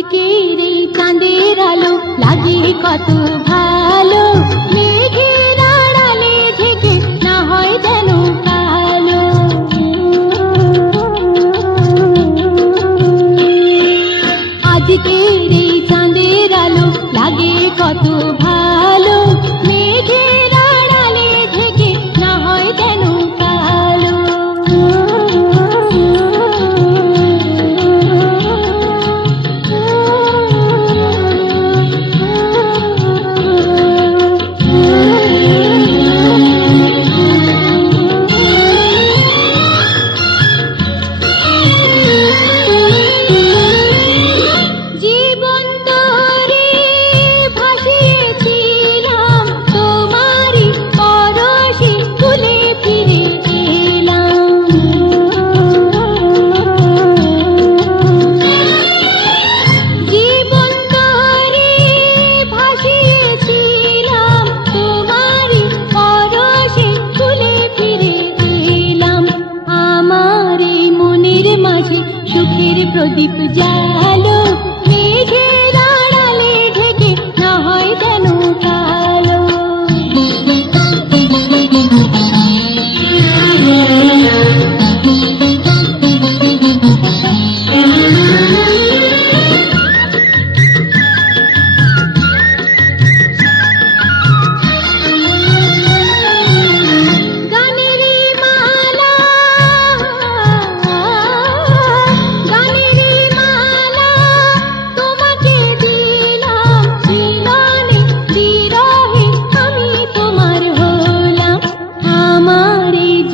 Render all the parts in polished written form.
আজকের এই চাঁদের আলো লাগে কত ভালো, মেঘের আড়ালে ঢেকে না হয় যেন কালো। আজকের এই চাঁদের আলো লাগে কত ভালো, মেঘের আড়ালে ঢেকে না হয় যেন কালো। সুখের প্রদীপ জালো, মেঘের আড়ালে ঢেকে না হয় যেন কালো।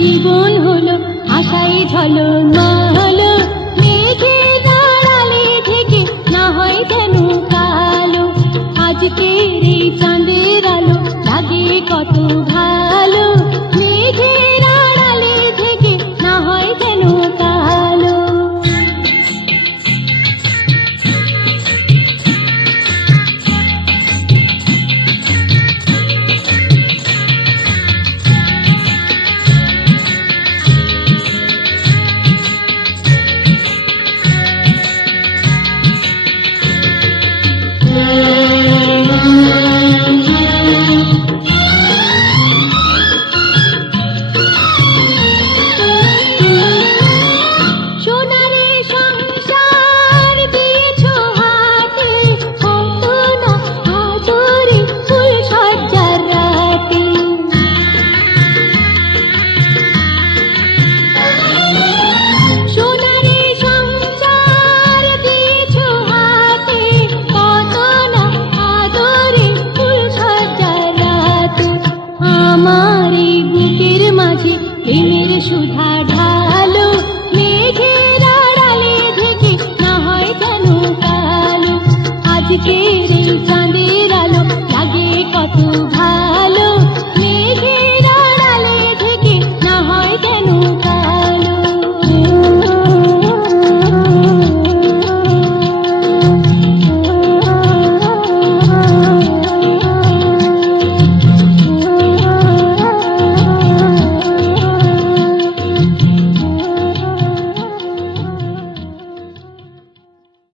জীবন হলো আশায় ঝলমলো, মেঘের আড়ালে ঢেকে না হয় যেন কালো। আজকের এই চাঁদের আলো লাগে কত ভালো, মেঘের আড়ালে ঢেকে না হয় যেন কালো। আমার এই বুকের মাঝে প্রেমের সুধা ঢালো, মেঘের আড়ালে ঢেকে না হয় যেন কালো। আজকে